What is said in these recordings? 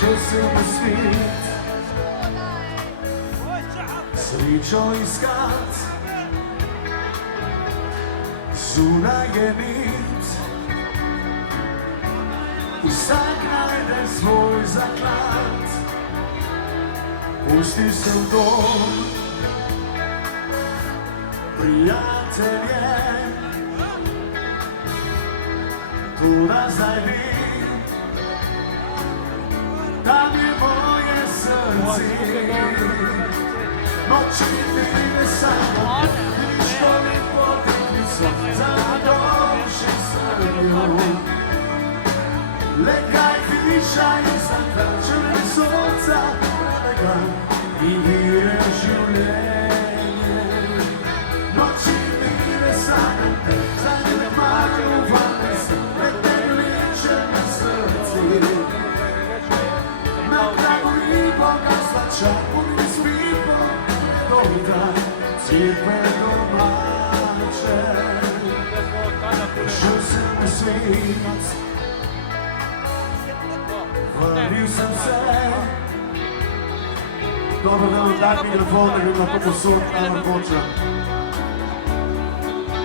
ušao si u svijet, sričo iskat, suna je nit, vsak najde svoj zaklad, pusti se v dom, prijatelje, toda zdaj vem, tam je moje srce. Noči vidim samo, vidiš toliko teklico, za doši srnjo. Le kaj vidiša izdan črne sonca, prelega in vire življenje. Noči vidim samo, za malo vane se, le tekliče na srce. Na kragu i bogatstva čaku mi spipo, doda crkve domače. Šel sem v svet, vrnil sem se. Dobro, da imam tak mikrofon, da bi lahko posod kamor hočem.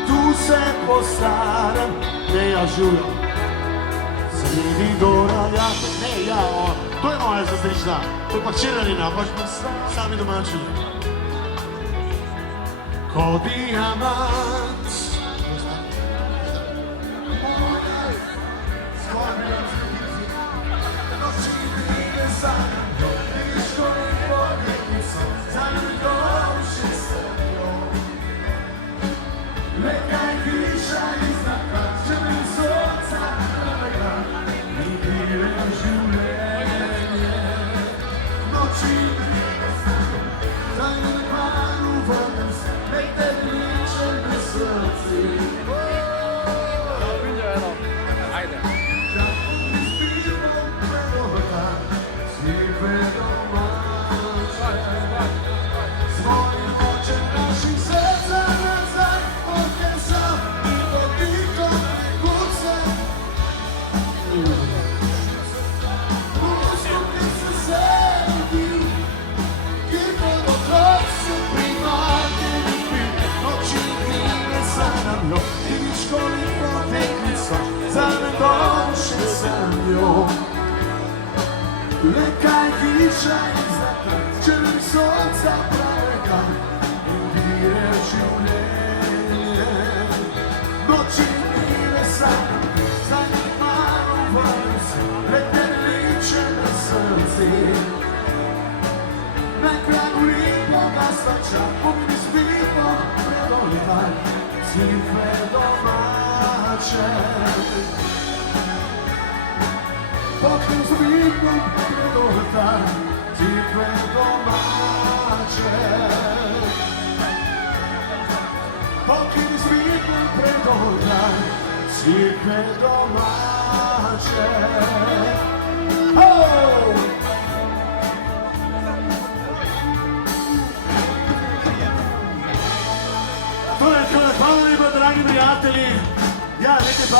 Tu se postaram, ne ja žujo, sredi Doralja, ne ja, to je moja sestrična, to je pa čeranina, pač pa sami domači. Ko diamant, noči vide sanjam, vidiš koliko teklico, za najdoši srnjo. Le kaj viša iznaka, črnim sonca prelega in vire življenje. Noči vide sanjam, za najmanj vrnem se, nek te kliče na srci. Vidiš koliko teklico, za najdoši srnjo. Le kaj viša iznaka, črnim sonca pravega in vire življenje. Noči mile sanjam, za malo vrnem se, le te liče na srce. Na kragu in bogatstva čakom mi spipo predolivaj, crkve domače. Potem zbigom predoltar, crkve domače. Potem zbigom predoltar, crkve domače. Hvala lepa, dragi prijatelji.